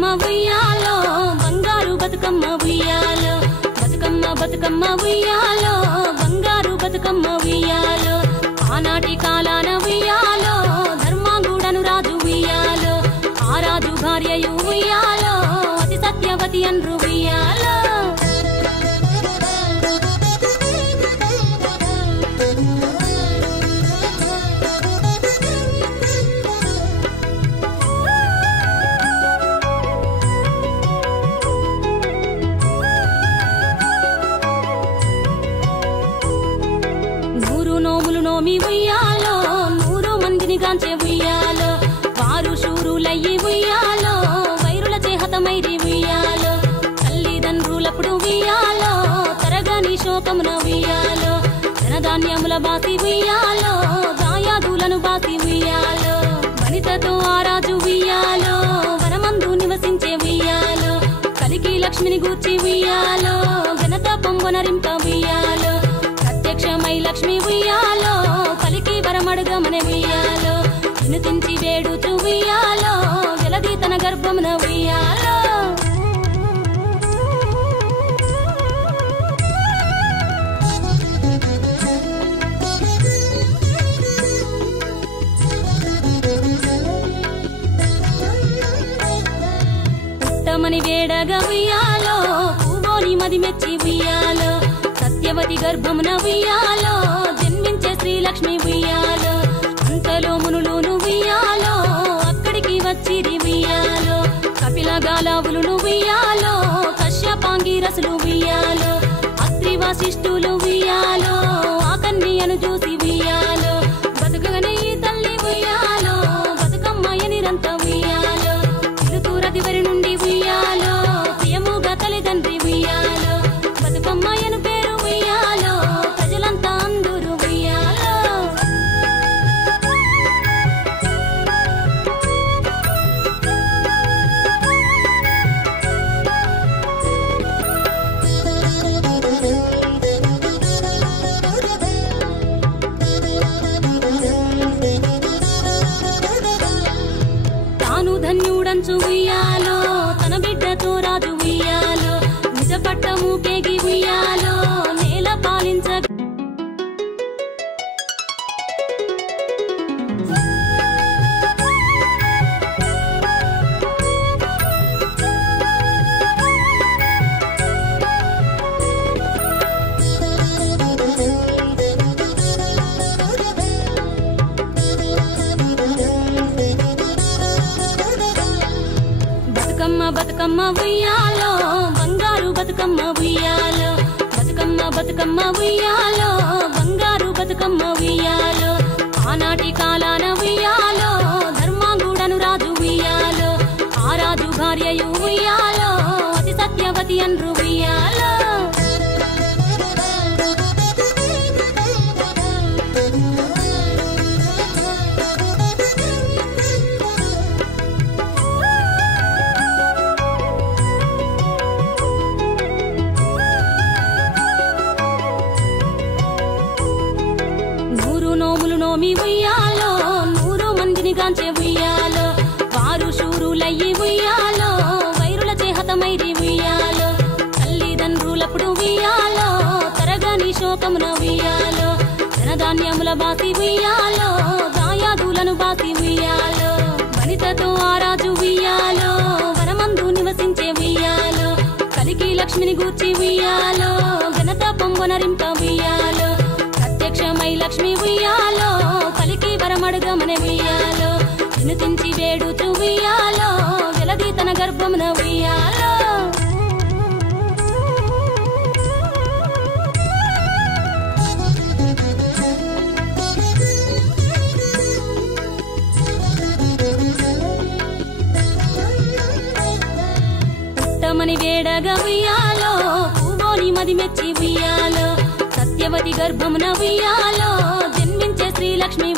బతుకమ్మ ఉయ్యాలో బంగారు బతుకమ్మ ఉయ్యాలో బతుకమ్మ బతుకమ్మ ఉయ్యాలో బంగారు బతుకమ్మ ఉయ్యాలో ఆనాటి కాలాన ఉయ్యాలో ధర్మాంగుడను రాజు ఉయ్యాలో ఆ రాజు భార్యయు ఉయ్యాలో అతి సత్యవతి అన్రు ఉయ్యాలో నోమి ఉయ్యాలో 100 మందిని గాంచే ఉయ్యాలో వారు శూరులయ్యి ఉయ్యాలో వైరుల చేహతమైరి ఉయ్యాలో తల్లిదండ్రులప్పుడు ఉయ్యాలో తరగని శోకమున ఉయ్యాలో ధనధాన్యముల బాసి ఉయ్యాలో దాయాదులను బాసి ఉయ్యాలో వనితతో ఆరాజు ఉయ్యాలో వనమందు నివసించే ఉయ్యాలో కలికి లక్ష్మిని గూర్చి ఉయ్యాలో ఘనత పొంగనరింప ఉయ్యాలో ప్రత్యక్షమై లక్ష్మి ఉయ్యాలో కలికి వరమడుగమనే ఉయ్యాలో వినుతించి వేడుచు ఉయ్యాలో వెలది తన గర్భమున ఉయ్యాలో పుట్టమని వేడగా ఉయ్యాలో పూవోని మది మెచ్చి ఉయ్యాలో సత్యవతి గర్భమున ఉయ్యాలో జన్మించే శ్రీలక్ష్మి ఉయ్యాలో అంతలో మునులును ఉయ్యాలో అక్కడికి వచ్చిరి ఉయ్యాలో కపిల గాలావులును ఉయ్యాలో కశ్యపాంగిరసులు ఉయ్యాలో అత్రి వశిష్ఠులు ఉయ్యాలో ఆ కన్యను చూసి ఉయ్యాలో బతుకగనే ఈ తల్లి ఉయ్యాలో బతుకమ్మయ నిరంత ఉయ్యాలో ఇరుతూరదివరి నుండి ఉయ్యాలో ప్రియముగా తల్లిదండ్రి ఉయ్యాలో బతుకమ్మయను పేరు ఉయ్యాలో ప్రజలంతా అందరూ ఉయ్యాలో తాను ధన్యుడంచు ఉయ్యాలో తన బిడ్డతో రాజు ఉయ్యాలో నిజ పట్టము కేగి ఉయ్యాలో నేల పాలించ బతుకమ్మ బతుకమ్మ ఉయ్యాలో బంగారు బతుకమ్మ ఉయ్యాలో బతుకమ్మ బతుకమ్మ ఉయ్యాలో బంగారు బతుకమ్మ ఉయ్యాలో ఆనాటి కాలాన ఉయ్యాలో ధర్మాంగుడను రాజు ఉయ్యాలో ఆ రాజు భార్యయు ఉయ్యాలో అతి సత్యవతి అన్రు ఉయ్యాలో నోమి ఉయ్యాలో 100 మందిని గాంచే ఉయ్యాలో వారు శూరులయ్యి ఉయ్యాలో వైరుల చేహతమైరి ఉయ్యాలో తల్లిదండ్రులప్పుడు ఉయ్యాలో తరగని శోకమున ఉయ్యాలో ధనధాన్యముల బాసి ఉయ్యాలో దాయాదులను బాసి ఉయ్యాలో వనితతో ఆరాజు ఉయ్యాలో వనమందు నివసించే ఉయ్యాలో కలికి లక్ష్మిని గూర్చి ఉయ్యాలో ఘనత పొంగనరింప ఉయ్యాలో ప్రత్యక్షమై లక్ష్మి ఉయ్యాలో కలికి వరమడుగమనే ఉయ్యాలో వినుతించి వేడుచు ఉయ్యాలో వెలది తన గర్భమున ఉయ్యాలో పుట్టమని వేడగా ఉయ్యాలో పూవోని మది మెచ్చి ఉయ్యాలో సత్యవతి గర్భమున ఉయ్యాలో జన్మించే శ్రీలక్ష్మి